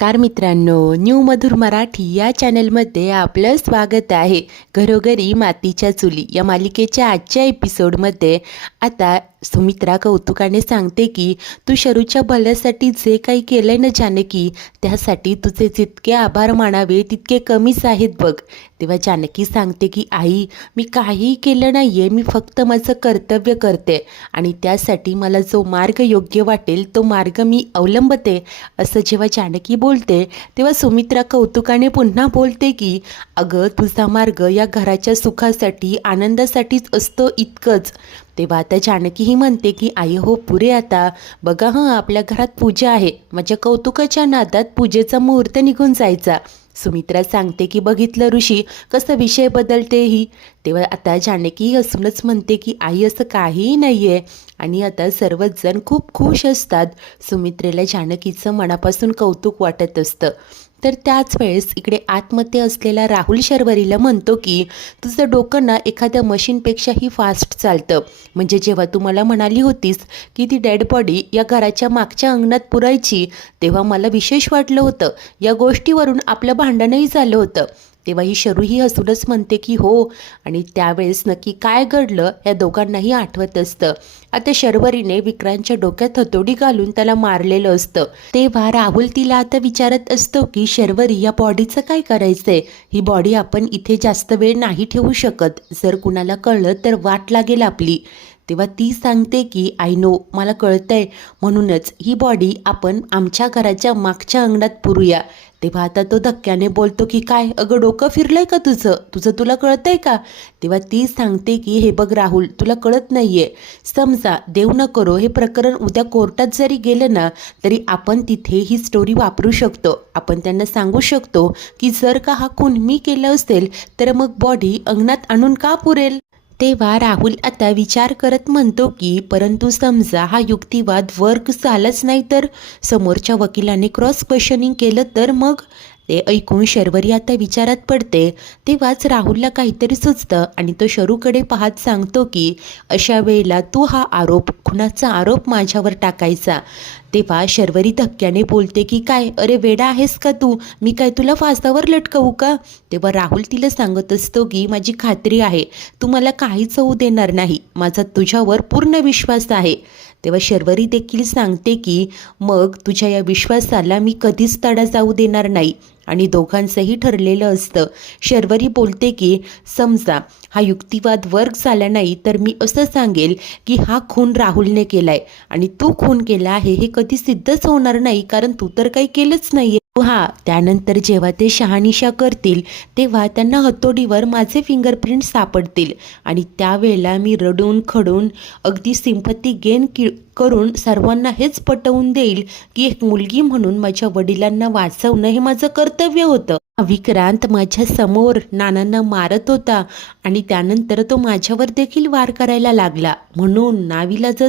नमस्कार मित्रांनो, न्यू मधुर मराठी या चॅनलमध्ये आपलं स्वागत आहे. घरोघरी मातीच्या चुली या मालिकेच्या आजच्या एपिसोडमध्ये आता सुमित्रा कौतुकाने सांगते की तू शरूच्या भल्यासाठी जे काही केलंय ना जानकी, त्यासाठी तुझे जितके आभार मानावे तितके कमीच आहेत बघ. तेव्हा जानकी सांगते की आई, मी काहीही केलं नाही आहे, मी फक्त माझं कर्तव्य करते आणि त्यासाठी मला जो मार्ग योग्य वाटेल तो मार्ग मी अवलंबते. असं जेव्हा जानकी बोलते तेव्हा सुमित्रा कौतुकाने पुन्हा बोलते की अगं, तुझा मार्ग या घराच्या सुखासाठी आनंदासाठीच असतो इतकंच. तेव्हा आता जानकीही म्हणते की आई हो पुरे, आता बघा आपल्या घरात पूजा आहे. माझ्या कौतुकाच्या नादात पूजेचा मुहूर्त निघून जायचा. सुमित्रा सांगते की बघितलं ऋषी कसं विषय बदलतेही. तेव्हा आता जानकी हसूनच म्हणते की आई असं काहीही नाही आहे. आणि आता सर्वच जण खूप खुश असतात. सुमित्रेला जानकीचं मनापासून कौतुक वाटत असतं. तर त्याच वेळेस इकडे आतमध्ये असलेला राहुल शर्वरीला म्हणतो की तुझं डोकं ना एखाद्या मशीनपेक्षाही फास्ट चालतं. म्हणजे जेव्हा तू मला म्हणाली होतीस की ती डेड बॉडी या घराच्या मागच्या अंगणात पुरायची, तेव्हा मला विशेष वाटलं होतं. या गोष्टीवरून आपलं भांडणही झालं होतं. तेव्हा ही शरूही हसूनच म्हणते की हो, आणि त्यावेळेस नक्की काय घडलं या दोघांनाही आठवत असतं. आता शर्वरीने विक्रांतच्या डोक्यात हतोडी घालून त्याला मारलेलं असतं. तेव्हा राहुल तिला आता विचारत असतो की शर्वरी, या बॉडीचं काय करायचंय? ही बॉडी आपण इथे जास्त वेळ नाही ठेवू शकत. जर कुणाला कळलं तर वाट लागेल आपली. तेव्हा ती सांगते की आय नो, मला कळतंय, म्हणूनच ही बॉडी आपण आमच्या घराच्या मागच्या अंगणात पुरूया. तेव्हा आता तो धक्क्याने बोलतो की काय अगं, डोकं फिरलंय का तुझं तुला कळतंय का? तेव्हा ती सांगते की हे बघ राहुल, तुला कळत नाहीये. समजा देव न करो हे प्रकरण उद्या कोर्टात जरी गेलं ना, तरी आपण तिथे ही स्टोरी वापरू शकतो. आपण त्यांना सांगू शकतो की जर का हा खून मी केलं असेल तर मग बॉडी अंगणात आणून का पुरेल? तेव्हा राहुल आता विचार करत म्हणतो की परंतु समजा हा युक्तिवाद वर्क झालाच नाही तर, समोरच्या वकिलाने क्रॉस क्वेश्चनिंग केलं तर मग? ते ऐकून शर्वरी आता विचारात पडते. तेव्हाच राहुलला काहीतरी सुचतं आणि तो शरूकडे पाहत सांगतो की अशा वेळेला तू हा आरोप, खुनाचा आरोप माझ्यावर टाकायचा. तेव्हा शर्वरी धक्क्याने बोलते की काय अरे वेडा आहेस का तू? मी काय तुला फासावर लटकवू का? तेव्हा राहुल तिला सांगत असतो की माझी खात्री आहे तू मला काहीच होऊ देणार नाही. माझा तुझ्यावर पूर्ण विश्वास आहे. तेव्हा शर्वरी देखील सांगते की मग तुझ्या या विश्वासाला मी कधीच तडा जाऊ देणार नाही. आणि दोघांचंही ठरलेलं असतं. शर्वरी बोलते की समजा हा युक्तिवाद वर्क झाला नाही तर मी असं सांगेल की हा खून राहुलने केलाय आणि तू खून केला आहे हे कधी सिद्धच होणार नाही, कारण तू तर काही केलंच नाहीये. त्यानंतर जेव्हा ते शहानिशा करतील तेव्हा त्यांना हतोडीवर माझे फिंगरप्रिंट सापडतील आणि त्यावेळेला मी रडून खडून अगदी सिंपती गेन करून सर्वांना हेच पटवून देईल की एक मुलगी म्हणून माझ्या वडिलांना वाचवणं हे माझं कर्तव्य होतं. विक्रांत माझ्या समोर नानांना मारत होता आणि त्यानंतर तो माझ्यावर देखील वार करायला लागला, म्हणून नाविलाज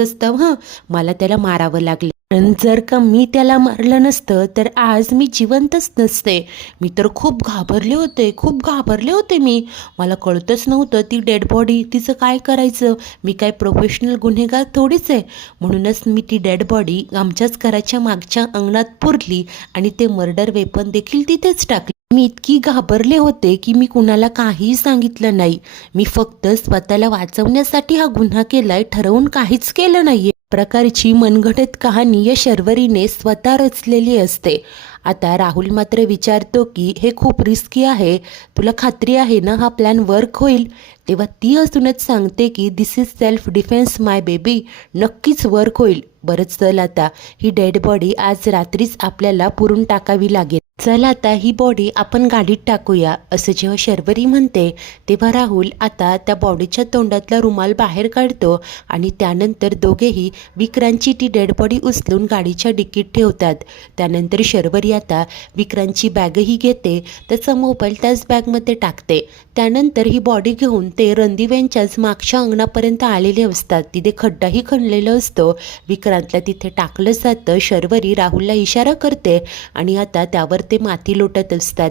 असतं मला त्याला मारावं लागलं. पण जर का मी त्याला मारलं नसतं तर आज मी जिवंतच नसते. मी तर खूप घाबरले होते मी. मला कळतच नव्हतं ती डेड बॉडी तिचं काय करायचं. मी काय प्रोफेशनल गुन्हेगार थोडीच आहे. म्हणूनच मी ती डेड बॉडी आमच्याच घराच्या मागच्या अंगणात पुरली आणि ते मर्डर वेपन देखील तिथेच टाकले. मी इतकी घाबरले होते की मी कुणाला काहीही सांगितलं नाही. मी फक्त स्वतःला वाचवण्यासाठी हा गुन्हा केलाय, ठरवून काहीच केलं नाहीये. प्रकारची मनगढत कहाणी या शर्वरीने स्वतः रचलेली असते. आता राहुल मात्र विचारतो की हे खूप रिस्की आहे, तुला खात्री आहे ना हा प्लॅन वर्क होईल? तेव्हा ती असूनच सांगते की this is self defence my baby, नक्कीच वर्क होईल. बरंच चल आता ही डेड बॉडी आज रात्रीच आपल्याला पुरून टाकावी लागेल. चल आता ही बॉडी आपण गाडीत टाकूया. असं जेव्हा शर्वरी म्हणते तेव्हा राहुल आता त्या बॉडीच्या तोंडातला रुमाल बाहेर काढतो आणि त्यानंतर दोघेही विक्रांतची ती डेड बॉडी उचलून गाडीच्या डिकीत ठेवतात. त्यानंतर शर्वरी आता विक्रांतची बॅगही घेते, त्याचा मोबाईल त्याच बॅगमध्ये टाकते. त्यानंतर ही बॉडी घेऊन ते रणदिव्यांच्याच मागच्या अंगणापर्यंत आलेले असतात. तिथे खड्डाही खणलेला असतो. विक्रांतला तिथे टाकलं जातं. शर्वरी राहुलला इशारा करते आणि आता त्यावर ते माती लोटत असतात.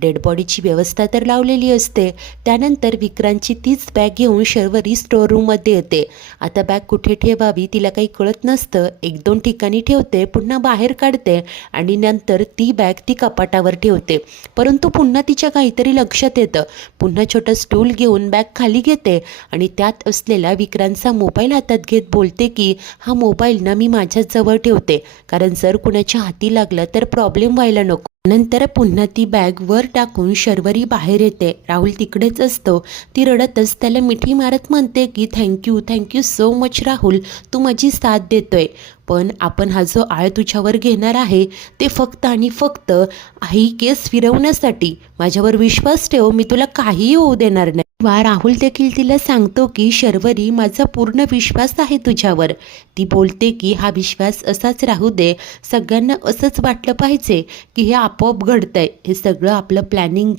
डेड बॉडीची व्यवस्था तर लावलेली असते. त्यानंतर विक्रांतची तीच बॅग घेऊन शर्वरी स्टोअर रूममध्ये येते. आता बॅग कुठे ठेवावी तिला काही कळत नसतं. 1-2 ठिकाणी ठेवते, पुन्हा बाहेर काढते आणि नंतर ती बॅग ती कपाटावर ठेवते. परंतु पुन्हा तिच्या काहीतरी लक्षात येतं. पुन्हा छोटं स्टूल घेऊन बॅग खाली घेते आणि त्यात असलेला विक्रांतचा मोबाईल हातात घेत बोलते की हा मोबाईल ना मी माझ्याच जवळ ठेवते, कारण जर कुणाच्या हाती लागला तर प्रॉब्लेम व्हायला नको. नंतर पुन्हा ती बॅग वर टाकून शर्वरी बाहेर येते. राहुल तिकडेच असतो. ती रडतच त्याला मिठी मारत म्हणते की थँक्यू सो मच राहुल, तू माझी साथ देतोय. पण आपण हा जो आळ तुझ्यावर घेणार आहे ते फक्त आणि फक्त ही केस फिरवण्यासाठी. माझ्यावर विश्वास ठेव, मी तुला काहीही होऊ देणार नाही. वा राहुल देखील तिला सांगतो की शर्वरी, माझा पूर्ण विश्वास आहे तुझ्यावर. ती बोलते की हा विश्वास असाच राहू दे. सगळ्यांना असंच वाटलं पाहिजे की हे आपोआप घडतंय. हे सगळं आपलं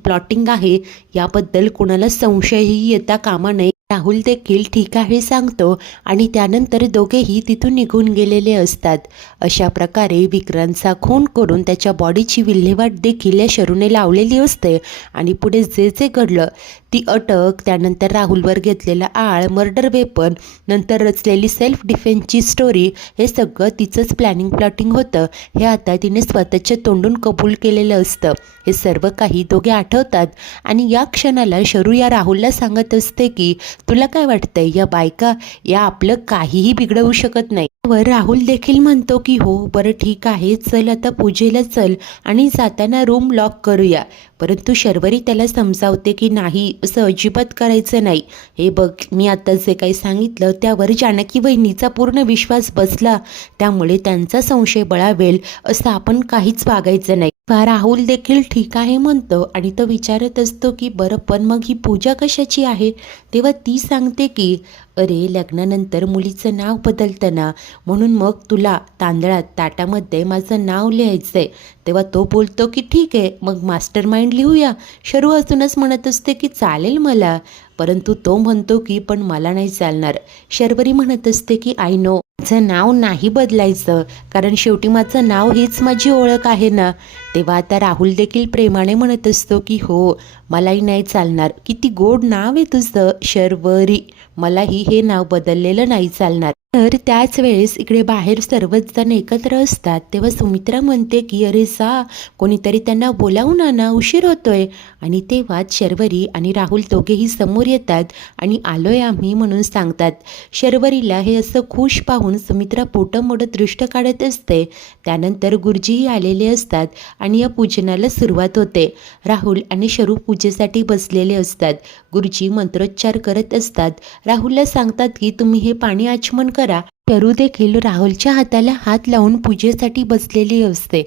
प्लॉटिंग आहे, याबद्दल कोणाला संशयही येता कामा नये. राहुल देखील ठीक आहे सांगतो आणि त्यानंतर दोघेही तिथून निघून गेलेले असतात. अशा प्रकारे विक्रांतचा खून करून त्याच्या बॉडीची विल्हेवाट देखील या शरूने लावलेली असते. आणि पुढे जे जे घडलं, ती अटक, त्यानंतर राहुलवर घेतलेला आळ, मर्डर वेपन, नंतर रचलेली सेल्फ डिफेन्सची स्टोरी, हे सगळं तिचंच प्लॉटिंग होतं. हे आता तिने स्वतःच्या तोंडून कबूल केलेलं असतं. हे सर्व काही दोघे आठवतात आणि या क्षणाला शरू या राहुलला सांगत असते की तुला काय वाटतंय, या बायका या आपलं काहीही बिघडवू शकत नाही. वर राहुल देखील म्हणतो की हो बरं ठीक आहे, चल आता पूजेला चल आणि जाताना रूम लॉक करूया. परंतु शर्वरी त्याला समजावते की नाही, असं अजिबात करायचं नाही. हे बघ, मी आता जे काही सांगितलं त्यावर जानकी वहिनीचा पूर्ण विश्वास बसला, त्यामुळे त्यांचा संशय बळावेल असं आपण काहीच वागायचं नाही. राहुल देखील ठीक आहे म्हणतो आणि तो विचारत असतो की बरं पण मग ही पूजा कशाची आहे. तेव्हा ती सांगते की अरे लग्नानंतर मुलीचं नाव बदलतं ना, म्हणून मग तुला ताटामध्ये माझं नाव लिहायचं आहे. तेव्हा तो बोलतो की ठीक आहे, मग मास्टर माइंड लिहूया. शरू अजूनच म्हणत असते की चालेल मला, परंतु तो म्हणतो की पण मला नाही चालणार. शर्वरी म्हणत असते की आय नो, माझं नाव नाही बदलायचं, कारण शेवटी माझं नाव हीच माझी ओळख आहे ना. तेव्हा आता राहुल देखील प्रेमाने म्हणत असतो की हो, मलाही नाही चालणार. किती गोड नाव आहे तुझं शर्वरी, मलाही हे नाव बदललेलं नाही चालणार. तर त्याच वेळेस इकडे बाहेर सर्वच जण एकत्र असतात. तेव्हा सुमित्रा म्हणते की अरे जा, कोणीतरी त्यांना बोलावून आणा, उशीर होतोय. आणि तेव्हाच शर्वरी आणि राहुल दोघेही समोर येतात आणि आलोय आम्ही म्हणून सांगतात. शर्वरीला हे असं खुश पाहून सुमित्रा पोटमोडं दृष्ट काढत असते. त्यानंतर गुरुजीही आलेले असतात आणि या पूजनाला सुरुवात होते. राहुल आणि शरू पूजेसाठी बसलेले असतात. गुरुजी मंत्रोच्चार करत असतात. राहुलला सांगतात की तुम्ही हे पाणी आचमन करा. शरू देखील राहुलच्या हाताला हात लावून पूजेसाठी बसलेली असते.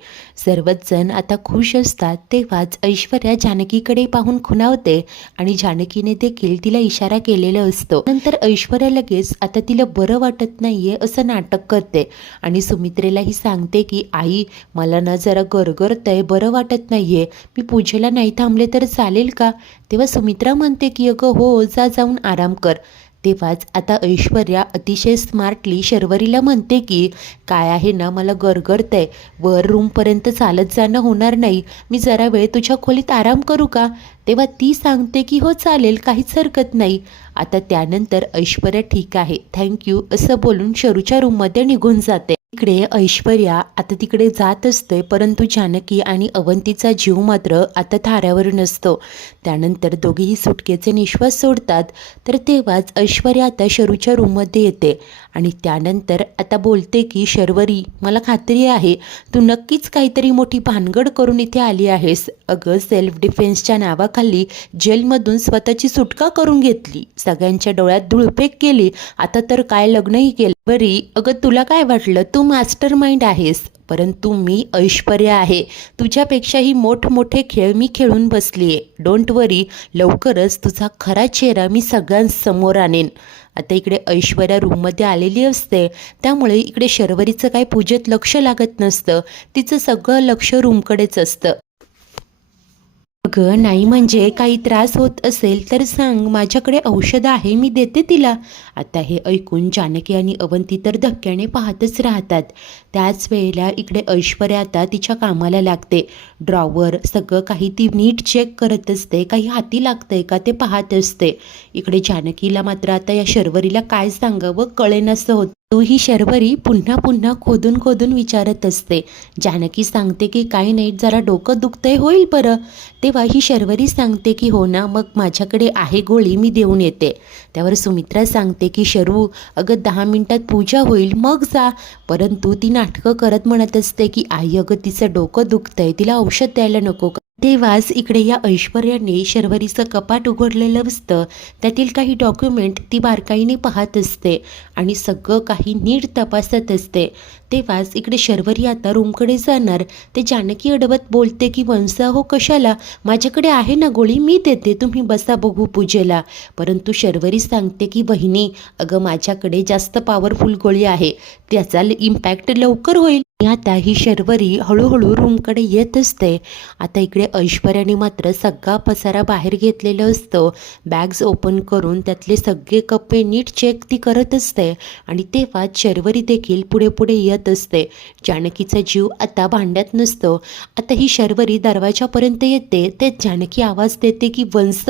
सर्वच जण आता खुश असतात. तेव्हाच ऐश्वर्या जानकीकडे पाहून खुणावते आणि जानकीने देखील तिला इशारा केलेला असतो. नंतर ऐश्वर्या लगेच आता तिला बरं वाटत नाहीये असं नाटक करते आणि सुमित्रेलाही सांगते की आई, मला ना जरा गरगरतंय, बरं वाटत नाहीये, मी पूजेला नाही थांबले तर चालेल का. तेव्हा सुमित्रा म्हणते की अगं हो, जाऊन आराम कर. तेव्हाच आता ऐश्वर्या अतिशय स्मार्टली शर्वरीला म्हणते की काय आहे ना, मला गरगरतंय, वर रूमपर्यंत चालत जाणं होणार नाही, मी जरा वेळ तुझ्या खोलीत आराम करू का. तेव्हा ती सांगते की हो चालेल, काहीच हरकत नाही. आता त्यानंतर ऐश्वर्या ठीक आहे, थँक्यू असं बोलून शरूच्या रूममध्ये निघून जाते. इकडे ऐश्वर्या आता तिकडे जात असते, परंतु जानकी आणि अवंतीचा जीव मात्र आता थाऱ्यावर नसतो. त्यानंतर दोघेही सुटकेचे निश्वास सोडतात. तर तेव्हाच ऐश्वर्या आता शरूच्या रूममध्ये येते आणि त्यानंतर आता बोलते की शर्वरी, मला खात्री आहे तू नक्कीच काहीतरी मोठी भानगड करून इथे आली आहेस. अगं सेल्फ डिफेन्सच्या नावाखाली जेलमधून स्वतःची सुटका करून घेतली, सगळ्यांच्या डोळ्यात धुळफेक केली, आता तर काय लग्नही केलं. बरी अगं तुला काय वाटलं, तू मास्टर माइंड आहेस, परंतु मी ऐश्वर्या आहे. तुझ्यापेक्षाही मोठमोठे खेळ मी खेळून बसलीये. डोंट वरी, लवकरच तुझा खरा चेहरा मी सगळ्यांसमोर आणेन. आता इकडे ऐश्वर्या रूममध्ये आलेली असते, त्यामुळे इकडे शर्वरीचं काही पूजेत लक्ष लागत नसतं. तिचं सगळं लक्ष रूमकडेच असतं. अगं नाही म्हणजे काही त्रास होत असेल तर सांग, माझ्याकडे औषध आहे, मी देते तिला. आता हे ऐकून जानकी आणि अवंती तर धक्क्याने पाहतच राहतात. त्याच वेळेला इकडे ऐश्वर्या आता तिच्या कामाला लागते. ड्रॉवर सगळं काही ती नीट चेक करत असते, काही हाती लागतंय का ते पाहत असते. इकडे जानकीला मात्र आता या शर्वरीला काय सांगावं कळेनासं होतं. तो ही शर्वरी पुन्हा पुन्हा खोदून खोदून विचारत असते. जानकी सांगते की काही नाही, जरा डोकं दुखतंय, होईल बरं. तेव्हा ही शर्वरी सांगते की हो ना, मग माझ्याकडे आहे गोळी, मी देऊन येते. त्यावर सुमित्रा सांगते की शर्वू, अगं 10 मिनिटात पूजा होईल मग जा. परंतु ती नाटकं करत म्हणत असते की आई अगं तिचं डोकं दुखतंय, तिला औषध द्यायला नको का. तेव्हाच इकडे या ऐश्वर्याने शर्वरीचं कपाट उघडलेलं असतं. त्यातील काही डॉक्युमेंट ती बारकाईने पाहत असते आणि सगळं काही नीट तपासत असते. तेव्हाच इकडे शर्वरी आता रूमकडे जाणार. ते जानकी अडवत बोलते की वंसा हो कशाला, माझ्याकडे आहे ना गोळी, मी देते, तुम्ही बसा बघू पूजेला. परंतु शर्वरी सांगते की बहिणी अगं माझ्याकडे जास्त पॉवरफुल गोळी आहे, त्याचा इम्पॅक्ट लवकर होईल. आता ही शर्वरी हळूहळू रूमकडे येत असते. आता इकडे ऐश्वर्याने मात्र सगळा पसारा बाहेर घेतलेलं असतं. बॅग्स ओपन करून त्यातले सगळे कप्पे नीट चेक ती करत असते आणि तेव्हाच शर्वरी देखील पुढे पुढे येत असते. जानकीचा जीव आता भांड्यात नसतो. आता ही शर्वरी दरवाजापर्यंत येते, ते जानकी आवाज देते की वंस.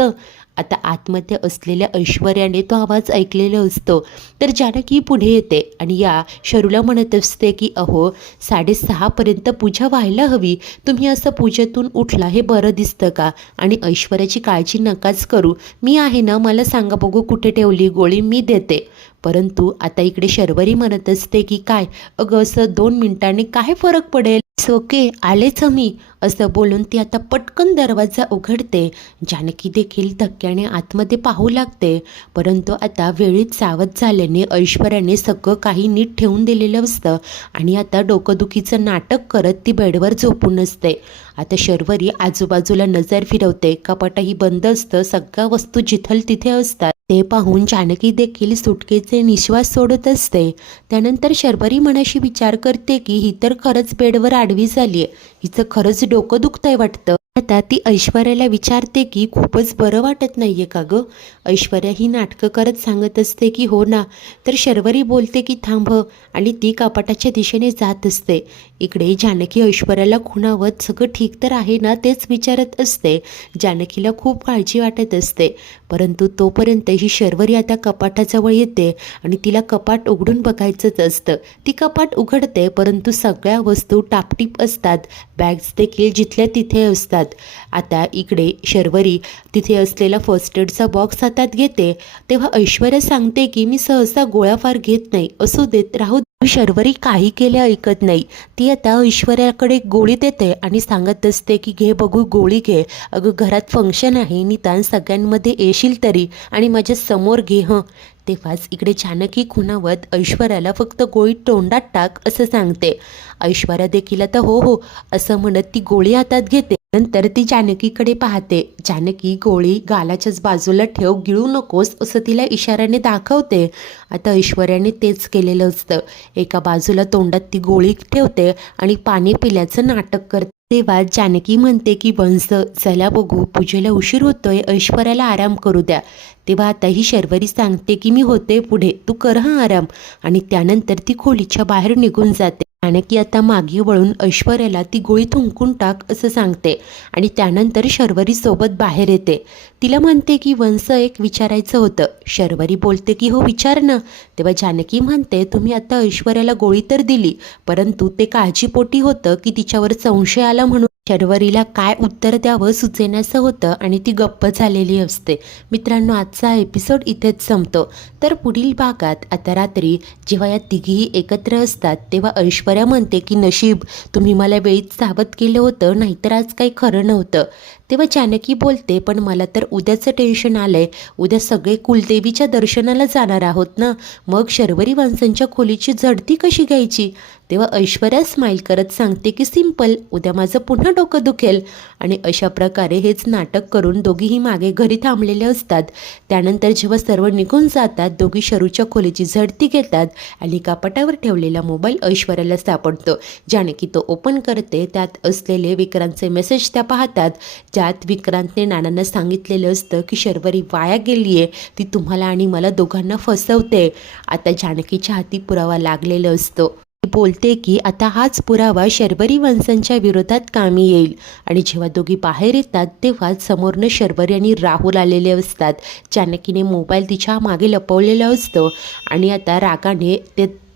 आता आतमध्ये असलेल्या ऐश्वर्याने तो आवाज ऐकलेला असतो. तर जानकी पुढे येते आणि या शरूला म्हणत असते की अहो 6:30पर्यंत पूजा व्हायला हवी, तुम्ही असं पूजेतून उठला हे बरं दिसतं का. आणि ऐश्वर्याची काळजी नकाच करू, मी आहे ना, मला सांगा बघू कुठे ठेवली गोळी, मी देते. परंतु आता इकडे शर्वरी म्हणत असते की काय अगं असं 2 मिनिटांनी काय फरक पडेल, ओके आलेच मी, असं बोलून ती आता पटकन दरवाजा उघडते. जानकी देखील धक्क्याने आतमध्ये पाहू लागते. परंतु आता वेळीच सावध झाल्याने ऐश्वर्याने सगळं काही नीट ठेवून दिलेलं असतं आणि आता डोकंदुखीचं नाटक करत ती बेडवर झोपून असते. आता शर्वरी आजूबाजूला नजर फिरवते. कपाटही बंद असतं, सगळ्या वस्तू जिथल तिथे असतात. ते पाहून जानकी देखील सुटकेचे निश्वास सोडत असते. त्यानंतर शर्वरी मनाशी विचार करते की ही तर खरंच बेडवर आडवी झाली आहे, हिचं खरंच डोकं दुखतंय वाटतं. आता ती ऐश्वर्याला विचारते की खूपच बरं वाटत नाहीये का गं. ऐश्वर्या ही नाटकं करत सांगत असते की हो ना. तर शर्वरी बोलते की थांब आणि ती कपाटाच्या दिशेने जात असते. इकडे जानकी ऐश्वर्याला खुणावत सगळं ठीक तर आहे ना तेच विचारत असते. जानकीला खूप काळजी वाटत असते. परंतु तोपर्यंत ही शर्वरी आता कपाटाजवळ येते आणि तिला कपाट उघडून बघायचंच असतं. ती कपाट उघडते परंतु सगळ्या वस्तू टापटीप असतात. बॅग्स देखील जिथल्या तिथे असतात. आता इकडे शर्वरी तिथे असलेला फर्स्ट एडचा बॉक्स हातात घेते. तेव्हा ऐश्वर्या सांगते की मी सहसा गोळ्या फार घेत नाही, असू देत राहू. शर्वरी काही केल्या ऐकत नाही. ती आता ऐश्वर्याकडे गोळी देते आणि सांगत असते की घे बघू गोळी घे, अगं घरात फंक्शन आहे, निदान सगळ्यांमध्ये येशील तरी, आणि माझ्या समोर घे हं. तेव्हाच इकडे जानकी खुणावत ऐश्वर्याला फक्त गोळी तोंडात टाक असं सांगते. ऐश्वर्या देखील आता हो हो असं म्हणत ती गोळी हातात घेते. नंतर ती जानकीकडे पाहते. जानकी गोळी गालाच्याच बाजूला ठेव, गिळू नकोस असं तिला इशाऱ्याने दाखवते. आता ऐश्वर्याने तेच केलेलं असतं. एका बाजूला तोंडात ती गोळी ठेवते आणि पाणी पिल्याचं नाटक करते. तेव्हा जानकी म्हणते की वंस चला बघू, पूजेला उशीर होतोय, ऐश्वर्याला आराम करू द्या. तेव्हा आता ही शर्वरी सांगते की मी होते पुढे, तू कर हा आराम. आणि त्यानंतर ती खोलीच्या बाहेर निघून जाते. जानकी आता मागे वळून ऐश्वर्याला ती गोळी थुंकून टाक असं सांगते आणि त्यानंतर शर्वरी सोबत बाहेर येते. तिला म्हणते की वंस एक विचारायचं होतं. शर्वरी बोलते की हो विचार ना. तेव्हा जानकी म्हणते तुम्ही आता ऐश्वर्याला गोळी तर दिली, परंतु ते काळजीपोटी होतं की तिच्यावर संशय आला म्हणून. शर्वरीला काय उत्तर द्यावं सुचेनासं होतं आणि ती गप्प झालेली असते. मित्रांनो, आजचा एपिसोड इथेच संपतो. तर पुढील भागात आता रात्री जेव्हा या तिघीही एकत्र असतात तेव्हा ऐश्वर्या म्हणते की नशीब तुम्ही मला वेळीच सावध केलं होतं, नाहीतर आज काही खरं नव्हतं. तेव्हा जानकी बोलते पण मला तर उद्याचं टेन्शन आलंय, उद्या सगळे कुलदेवीच्या दर्शनाला जाणार आहोत ना, मग शर्वरी वंशांच्या खोलीची झडती कशी घ्यायची. तेव्हा ऐश्वर्या स्माईल करत सांगते की सिंपल, उद्या माझं पुन्हा डोकं दुखेल. आणि अशा प्रकारे हेच नाटक करून दोघीही मागे घरी थांबलेले असतात. त्यानंतर जेव्हा सर्व निघून जातात, दोघी शरूच्या खोलीची झडती घेतात आणि कपाटावर ठेवलेला मोबाईल ऐश्वर्याला सापडतो. जानकी तो ओपन करते. त्यात असलेले विक्रांतचे मेसेज त्या पाहतात, ज्यात विक्रांतने नानांना सांगितलेलं असतं की शर्वरी वाया गेली आहे, ती तुम्हाला आणि मला दोघांना फसवते. आता जानकीच्या हाती पुरावा लागलेला असतो. ती बोलते की आता हाच पुरावा शर्वरी वंशांच्या विरोधात कामी येईल. आणि जेव्हा दोघी बाहेर येतात तेव्हा समोरनं शर्वरी आणि राहुल आलेले असतात. जानकीने मोबाईल तिच्या मागे लपवलेला असतो आणि आता रागाने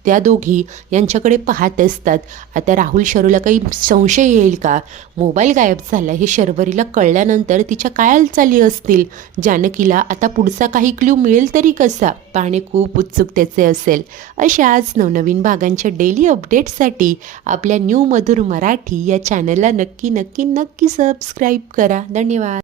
त्या दोघी यांच्याकडे पाहत असतात. आता राहुल शरूला काही संशय येईल का? मोबाईल गायब झाला हे शर्वरीला कळल्यानंतर तिच्या काय हालचाली असतील? जानकीला आता पुढचा काही क्ल्यू मिळेल तरी कसा? पाहणे खूप उत्सुकतेचे असेल. अशाच नवनवीन भागांच्या डेली अपडेट्ससाठी आपल्या न्यू मधुर मराठी या चॅनलला नक्की सबस्क्राईब करा. धन्यवाद.